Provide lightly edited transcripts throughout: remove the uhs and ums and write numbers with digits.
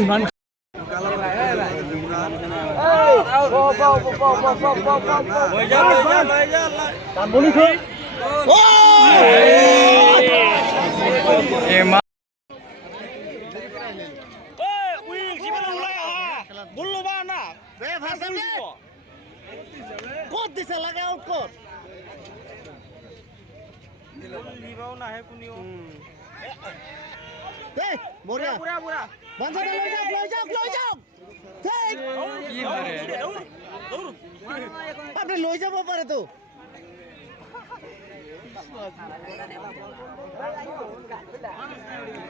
ইমান ক'ত দিছে লাগে আউট ক'ত বঢ়িয়া বাঞ্চাতে লৈ যাওক আপনি লৈ যাব পাৰে তো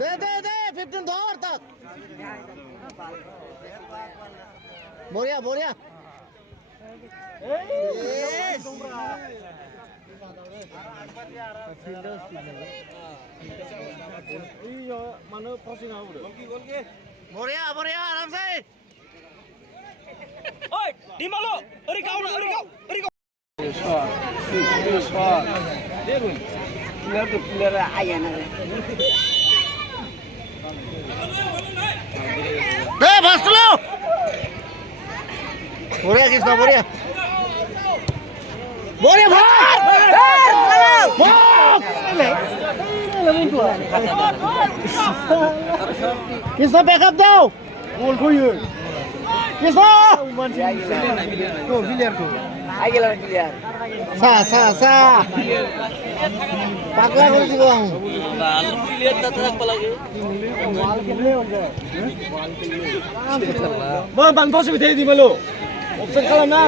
দে 15 ধর তাক বঢ়িয়া বঢ়িয়া আরামসে ওই ডিমালো আরে গাও দেখুন প্লেয়ার আইয়া না দে ভাসলো বঢ়িয়া কৃষ্ণ বঢ়িয়া কৃষ্ণ ব্যাকআপ দাও গোল কইও কৃষ্ণ সা পাগলা করে দিব বাংলা সুবিধা দিবলো অপশন খালাম না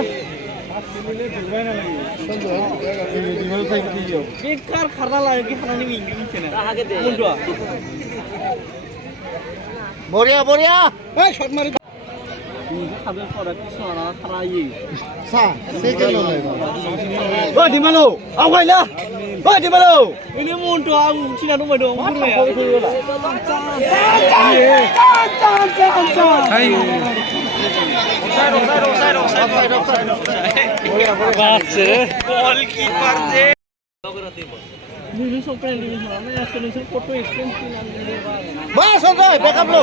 বেকার খারনা লাগে কি খানানি মিছে না আগে দে বঢ়িয়া এই শট মারি খাবে পড়া কি সোনা খারাই সা সেকেন্ড ওই ডিমালো আওয়াইলা ওই ডিমালো ইনি মনটো আউ চিনা দমাই দং পুরো আই অফসাইড বাচ্চা বল কিপার দে নিলু সপ্রেন দিন না আসলে ফটো এক্সপ্লেন বাস সঞ্জয় ব্যাকআপ লো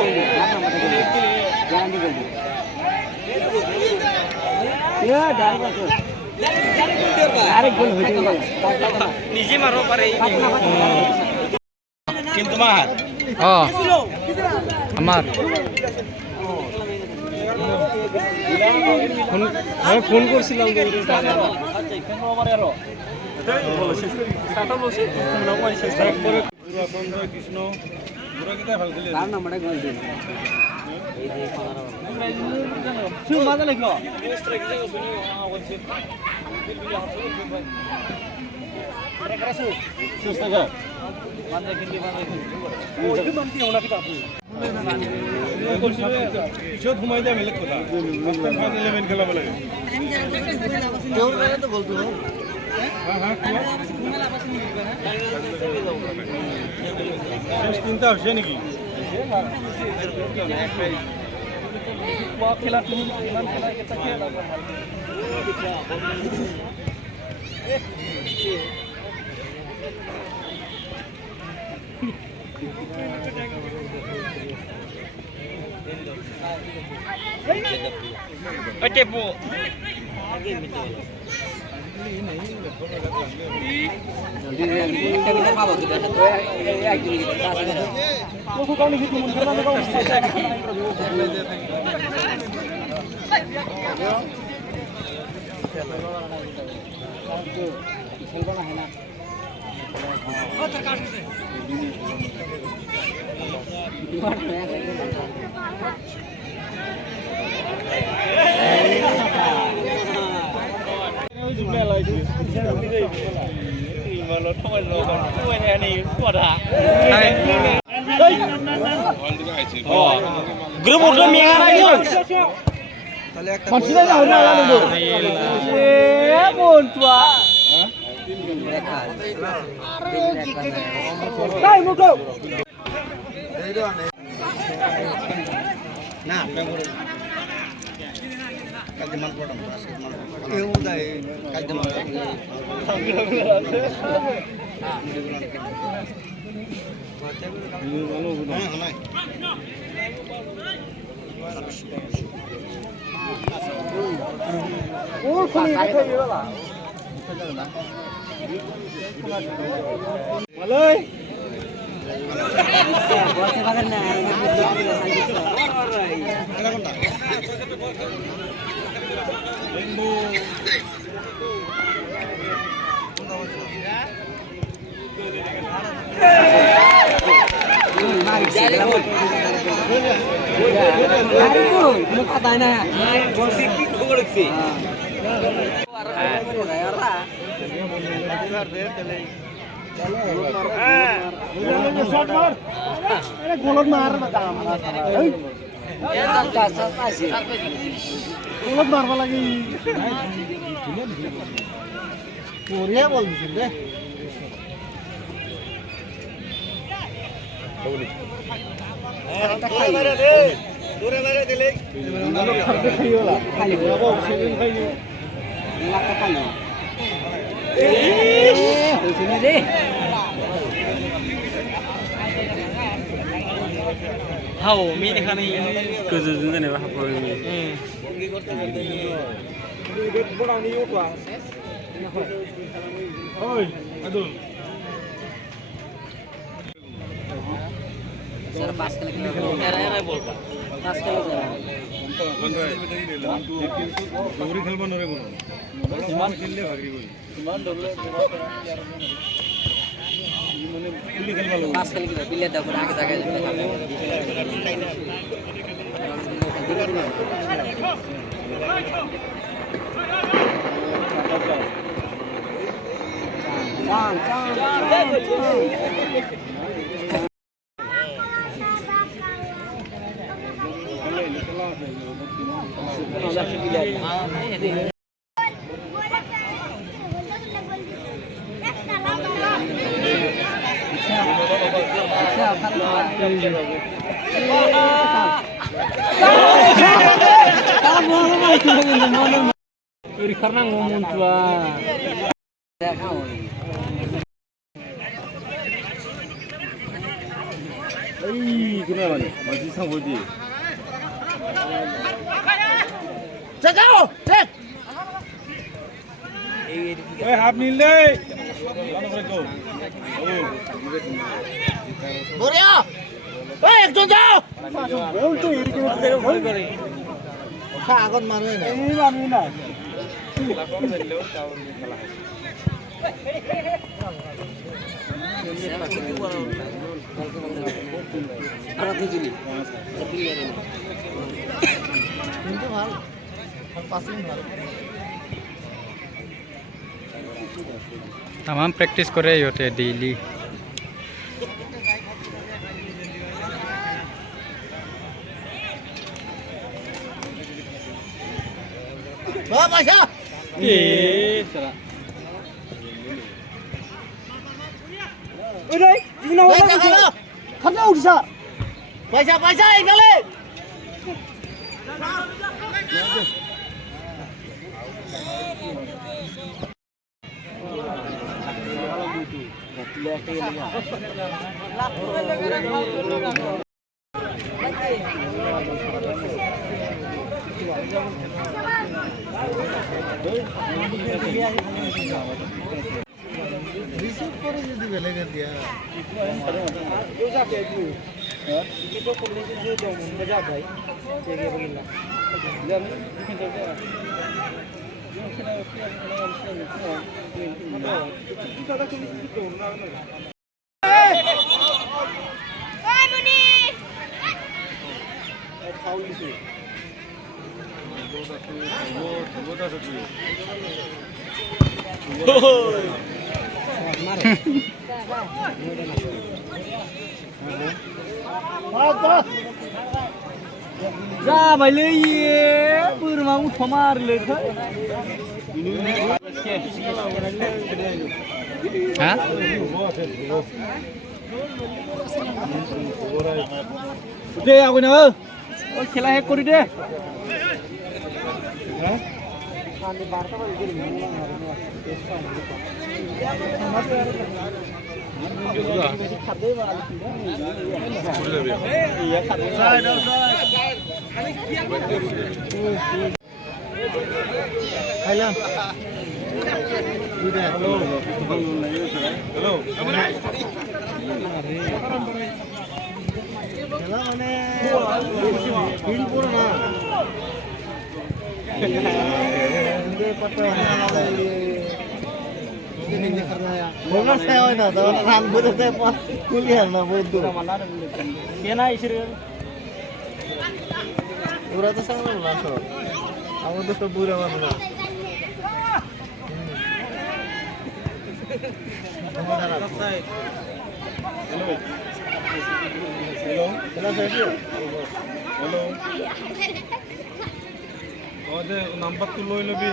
নিজে মারো পারে কিন্তু তোমার আমার ফোন করছিলাম কৃষ্ণ মাজা লেখ পিছত সোমাই যায় বেলেগ কথা 11 খেলাব লাগে চিন্তা হৈছে নেকি খেলা তুমি ইমান খেলা এটা খেলা Oke bu. Grup udah mengarahnya. Masih ada orang itu. Pun tua. Hai muka. Nah, kajian produk. Ini udah kajian. গোলত মার গোলত মারবা লাগি বঢ়িয়া বল দিছিল দে হাও মিনি খানি गोजौजों जेनेबा हाबहैयो দৌৰি খেলব নোৱাৰে কোনো ইমান খেলিলে ভাগি গ'ল karena ngomong tua. kenapa nih? Masih sanggup di. Jagaw cek half nil deh. বঢ়িয়া ওই একজন যাও আগত মানুহে নাই কিন্তু ভাল পাসিং ভাল तमाम प्रैक्टिस करे होते daily Baca. Udah, gimana Baca kalau. Karena udah. Baca kali. Receive করে যদি বেলেগে দিয়া itu kondisi itu menjadi baik jadi begini ra mày lấy bữa mà cũng thò mar lên thôi hả deh aku nih oh खेला है कोरी deh খাইলাম hello খেলা মানে feel পুরো না बोलना से होय ना तो रान बोलते ते कुलियर ना बोल दो केना इसर पूरा तो संग ना सो हम तो पूरा वाला হ্যালো चला सही হ্যালো আমাদের নাম্বার তো লই লবি